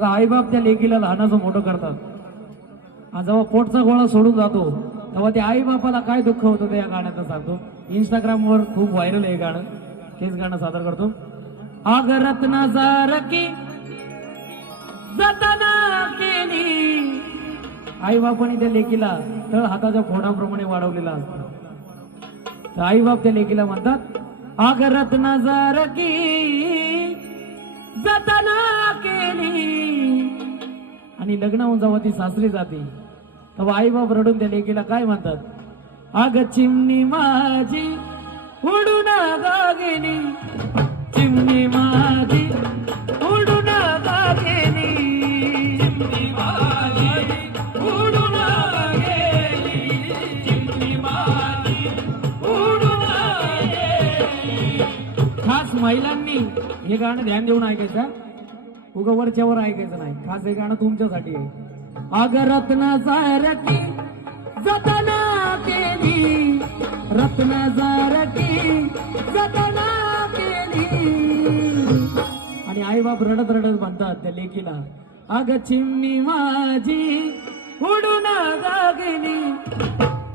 बघा आईबाप त्या लेकीला लहानाचं मोठं करतात आणि जेव्हा पोटचा गोळा सोडून जातो तेव्हा त्या आई बापाला काय दुःख होतं ते या गाण्यात सांगतो. इंस्टाग्रामवर खूप व्हायरल आहे गाणं, तेच गाणं सादर करतो. आग रत्ना जारकी जतना केली, आई बापाने त्या लेकीला तळ हाताच्या फोडाप्रमाणे वाढवलेला असतो. तर आई बाप त्या लेकीला म्हणतात आग रत्ना जारकी जतना केली, आणि लग्न होऊन जेव्हा ती सासरी जाते तेव्हा आई बाप रडून त्या लेकीला काय म्हणतात, आग चिमणी माझी उडून गेली, चिमणी माझी उडून गेली, चिमणी माझी उडून गेली, चिमणी माझी उडून गेली. खास महिलांनी हे गाणं ध्यान देऊन ऐकायचं, उगा वरच्यावर ऐकायचं नाही. खास हे गाणं तुमच्यासाठी आहे. आग रत्ना जारकी जतना केली, रत्ना जारकी जतना केली, आणि आई बाप रडत रडत म्हणतात त्या लेकीला, अग चिमणी माझी उडून गेली,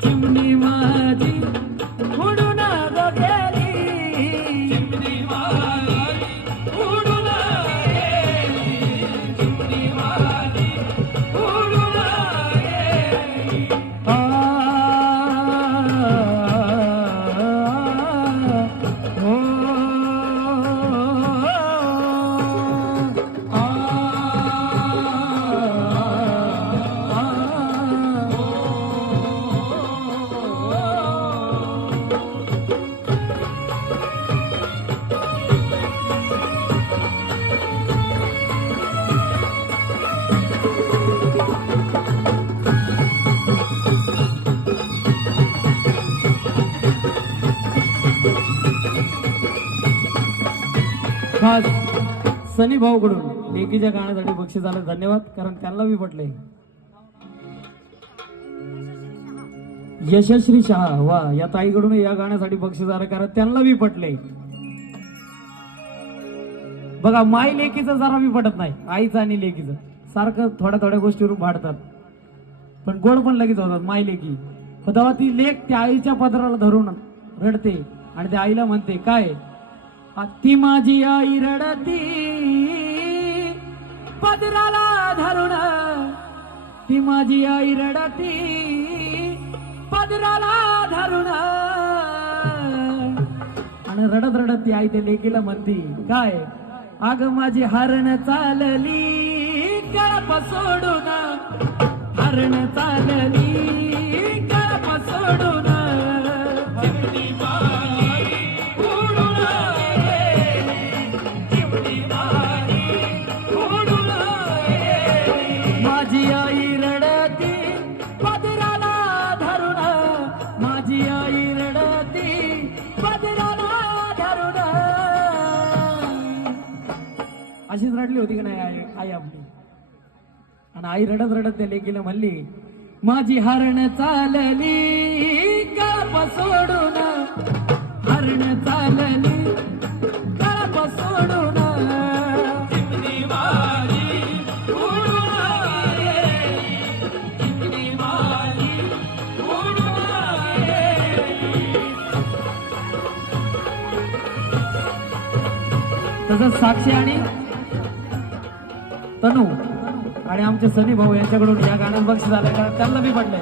चिमणी माझी उडून गेली, चिमणी माझी उडून गेली, चिमणी माझी उडून गेली. खास सनी भाऊ कडून लेकीच्या गाण्यासाठी बक्षीस आलं, धन्यवाद. कारण त्यांना बी पटले. यशश्री शहा, वा, या ताईकडून या गाण्यासाठी बक्षीस आलं कारण त्यांना बी पटले. बघा माई लेकीचं जरा बी पटत नाही, आईचं आणि लेकीचं सारखं थोड्या थोड्या गोष्टीवरून भांडतात, पण गोड पण लगेच होतात माई लेकी. तेव्हा ती लेक त्या आईच्या पदराला धरून रडते आणि त्या आईला म्हणते काय, ती माझी आई रडती पदराला धरून, ती माझी आई रडती पदराला धरून, आणि रडत रडत ती आई त्या लेकीला म्हणती काय, अग माझी हरण चालली कळप सोडून, हरण चालली कळप सोडून, माझी आई रडती पदराला धरून, माझी आई रडती पदराला धरून. अशीच रडली होती की नाही आई आपली. आणि आई रडत रडत त्या लेकीला म्हणली, माझी हरण चालली कळप सोडून, हरण चालली कळप सोडून, चिमणी माझी उडून गेली, चिमणी माझी उडून गेली. तसंच साक्षी आणि तनू आणि आमचे सनी भाऊ यांच्याकडून या गाण्यात बक्षीस आलं कारण त्यांना बी पडलंय.